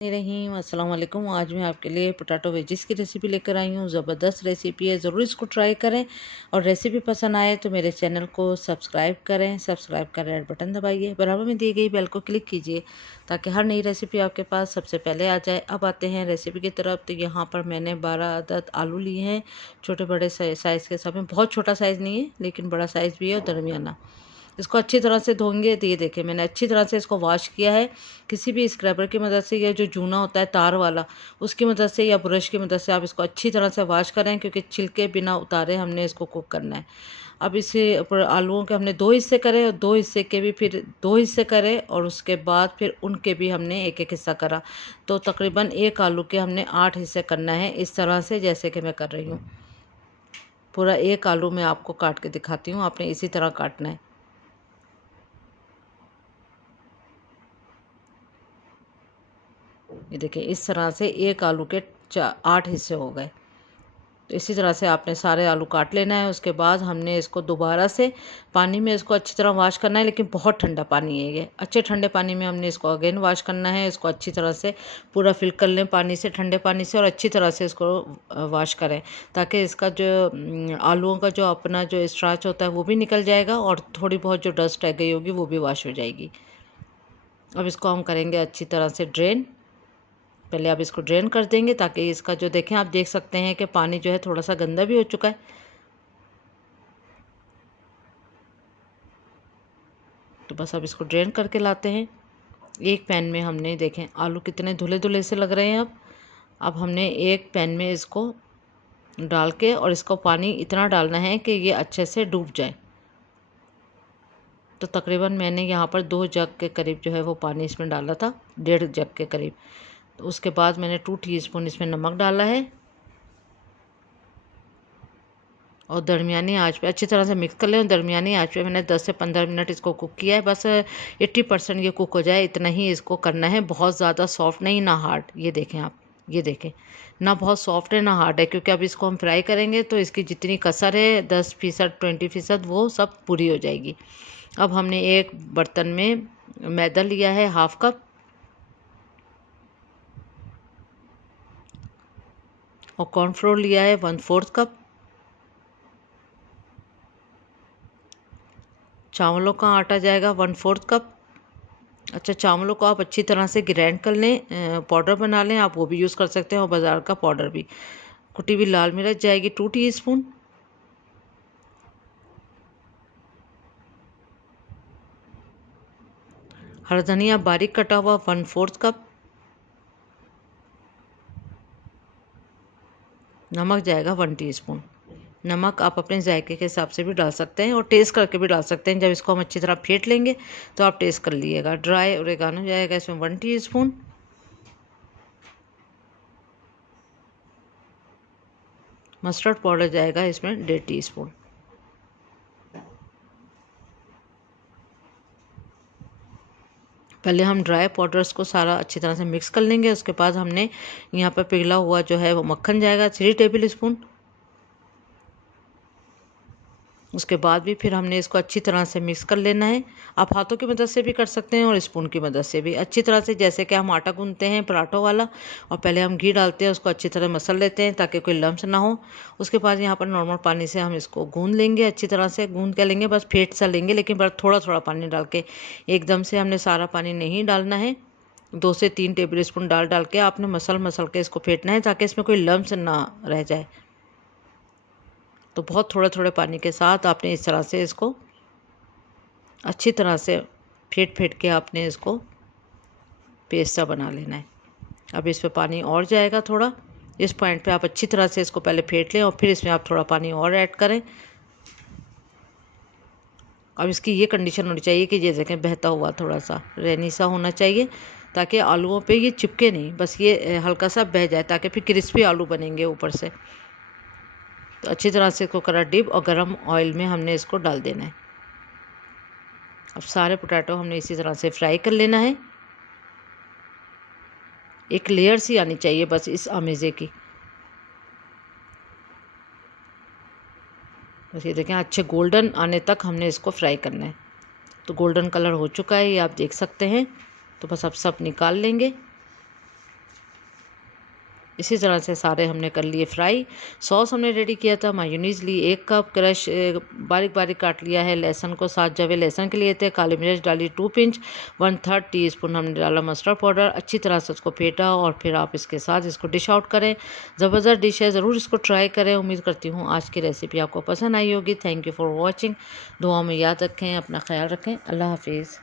रहीम अस्सलाम वालेकुम। आज मैं आपके लिए पोटैटो वेजिस की रेसिपी लेकर आई हूँ। ज़बरदस्त रेसिपी है, ज़रूर इसको ट्राई करें और रेसिपी पसंद आए तो मेरे चैनल को सब्सक्राइब करें। सब्सक्राइब कर रेड बटन दबाइए, बराबर में दी गई बेल को क्लिक कीजिए ताकि हर नई रेसिपी आपके पास सबसे पहले आ जाए। अब आते हैं रेसिपी की तरफ। तो यहाँ पर मैंने 12 अदद आलू लिए हैं, छोटे बड़े साइज़ के सब हैं। बहुत छोटा साइज़ नहीं है लेकिन बड़ा साइज़ भी है और दरमियाना। इसको अच्छी तरह से धोएंगे। तो ये देखें, मैंने अच्छी तरह से इसको वॉश किया है। किसी भी स्क्रबर की मदद से या जो जूना होता है तार वाला, उसकी मदद से या ब्रश की मदद से आप इसको अच्छी तरह से वॉश करें, क्योंकि छिलके बिना उतारे हमने इसको कुक करना है। अब इसे आलूओं के हमने 2 हिस्से करे और 2 हिस्से के भी फिर 2 हिस्से करे और उसके बाद फिर उनके भी हमने एक एक हिस्सा करा। तो तकरीबन एक आलू के हमने 8 हिस्से करना है, इस तरह से जैसे कि मैं कर रही हूँ। पूरा एक आलू मैं आपको काट के दिखाती हूँ, आपने इसी तरह काटना है। ये देखिए, इस तरह से एक आलू के 8 हिस्से हो गए। तो इसी तरह से आपने सारे आलू काट लेना है। उसके बाद हमने इसको दोबारा से पानी में इसको अच्छी तरह वॉश करना है, लेकिन बहुत ठंडा पानी है ये। अच्छे ठंडे पानी में हमने इसको अगेन वॉश करना है। इसको अच्छी तरह से पूरा फिल कर लें पानी से, ठंडे पानी से, और अच्छी तरह से इसको वॉश करें ताकि इसका जो आलूओं का जो अपना जो स्टार्च होता है वो भी निकल जाएगा और थोड़ी बहुत जो डस्ट रह गई होगी वो भी वॉश हो जाएगी। अब इसको हम करेंगे अच्छी तरह से ड्रेन। पहले आप इसको ड्रेन कर देंगे ताकि इसका जो देखें, आप देख सकते हैं कि पानी जो है थोड़ा सा गंदा भी हो चुका है। तो बस अब इसको ड्रेन करके लाते हैं। एक पैन में हमने देखें आलू कितने धुले धुले से लग रहे हैं। अब हमने एक पैन में इसको डाल के और इसको पानी इतना डालना है कि ये अच्छे से डूब जाए। तो तकरीबन मैंने यहाँ पर 2 जग के करीब जो है वो पानी इसमें डाला था, 1.5 जग के करीब। तो उसके बाद मैंने 2 टीस्पून इसमें नमक डाला है और दरमियानी आंच पे अच्छी तरह से मिक्स कर लें। और दरमियानी आंच पे मैंने 10 से 15 मिनट इसको कुक किया है। बस 80% ये कुक हो जाए, इतना ही इसको करना है। बहुत ज़्यादा सॉफ्ट नहीं, ना हार्ड। ये देखें आप, ये देखें, ना बहुत सॉफ्ट है ना हार्ड है, क्योंकि अब इसको हम फ्राई करेंगे तो इसकी जितनी कसर है 10% 20% वो सब पूरी हो जाएगी। अब हमने एक बर्तन में मैदा लिया है 1/2 कप और कॉर्नफ्लोर लिया है 1/4 कप। चावलों का आटा जाएगा 1/4 कप। अच्छा, चावलों को आप अच्छी तरह से ग्राइंड कर लें, पाउडर बना लें, आप वो भी यूज़ कर सकते हैं और बाज़ार का पाउडर भी। कुटी हुई लाल मिर्च जाएगी 2 टीस्पून। हरा धनिया बारीक कटा हुआ 1/4 कप। नमक जाएगा 1 टीस्पून। नमक आप अपने जायके के हिसाब से भी डाल सकते हैं और टेस्ट करके भी डाल सकते हैं। जब इसको हम अच्छी तरह फेंट लेंगे तो आप टेस्ट कर लीजिएगा। ड्राई ओरेगानो जाएगा इसमें 1 टीस्पून। मस्टर्ड पाउडर जाएगा इसमें 1.5 टीस्पून। पहले हम ड्राई पाउडर्स को सारा अच्छी तरह से मिक्स कर लेंगे। उसके बाद हमने यहाँ पर पिघला हुआ जो है वो मक्खन जाएगा 3 टेबल स्पून। उसके बाद भी फिर हमने इसको अच्छी तरह से मिक्स कर लेना है। आप हाथों की मदद से भी कर सकते हैं और स्पून की मदद से भी अच्छी तरह से, जैसे कि हम आटा गूंथते हैं पराठों वाला। और पहले हम घी डालते हैं, उसको अच्छी तरह मसल लेते हैं ताकि कोई लम्स ना हो। उसके बाद यहाँ पर नॉर्मल पानी से हम इसको गूंथ लेंगे, अच्छी तरह से गूंथ के लेंगे, बस फेंट सा लेंगे, लेकिन बस थोड़ा थोड़ा पानी डाल के। एकदम से हमने सारा पानी नहीं डालना है। 2 से 3 टेबल स्पून डाल के आपने मसल के इसको फेंटना है ताकि इसमें कोई लम्स ना रह जाए। तो बहुत थोड़े थोड़े पानी के साथ आपने इस तरह से इसको अच्छी तरह से फेंट के आपने इसको पेस्ट सा बना लेना है। अब इस पे पानी और जाएगा थोड़ा। इस पॉइंट पे आप अच्छी तरह से इसको पहले फेंट लें और फिर इसमें आप थोड़ा पानी और ऐड करें। अब इसकी ये कंडीशन होनी चाहिए कि जैसे कि बहता हुआ थोड़ा सा रेनी सा होना चाहिए ताकि आलूओं पे ये चिपके नहीं, बस ये हल्का सा बह जाए ताकि फिर क्रिस्पी आलू बनेंगे ऊपर से। तो अच्छी तरह से इसको करा डिप और गरम ऑयल में हमने इसको डाल देना है। अब सारे पोटैटो हमने इसी तरह से फ्राई कर लेना है। एक लेयर सी आनी चाहिए बस इस अमेज़े की। बस ये देखें, अच्छे गोल्डन आने तक हमने इसको फ्राई करना है। तो गोल्डन कलर हो चुका है, ये आप देख सकते हैं। तो बस अब सब निकाल लेंगे। इसी तरह से सारे हमने कर लिए फ्राई। सॉस हमने रेडी किया था, मायोनीज़ ली 1 कप, क्रश बारीक बारीक काट लिया है लहसुन को, 7 जवे लहसुन के लिए थे, काली मिर्च डाली 2 पिंच, 1/3 टीस्पून हमने डाला मस्टर्ड पाउडर। अच्छी तरह से उसको फेंटा और फिर आप इसके साथ इसको डिश आउट करें। ज़बरदस्त डिश है, ज़रूर इसको ट्राई करें। उम्मीद करती हूँ आज की रेसिपी आपको पसंद आई होगी। Thank you for watching. दुआ में याद रखें, अपना ख्याल रखें। अल्लाह हाफिज़।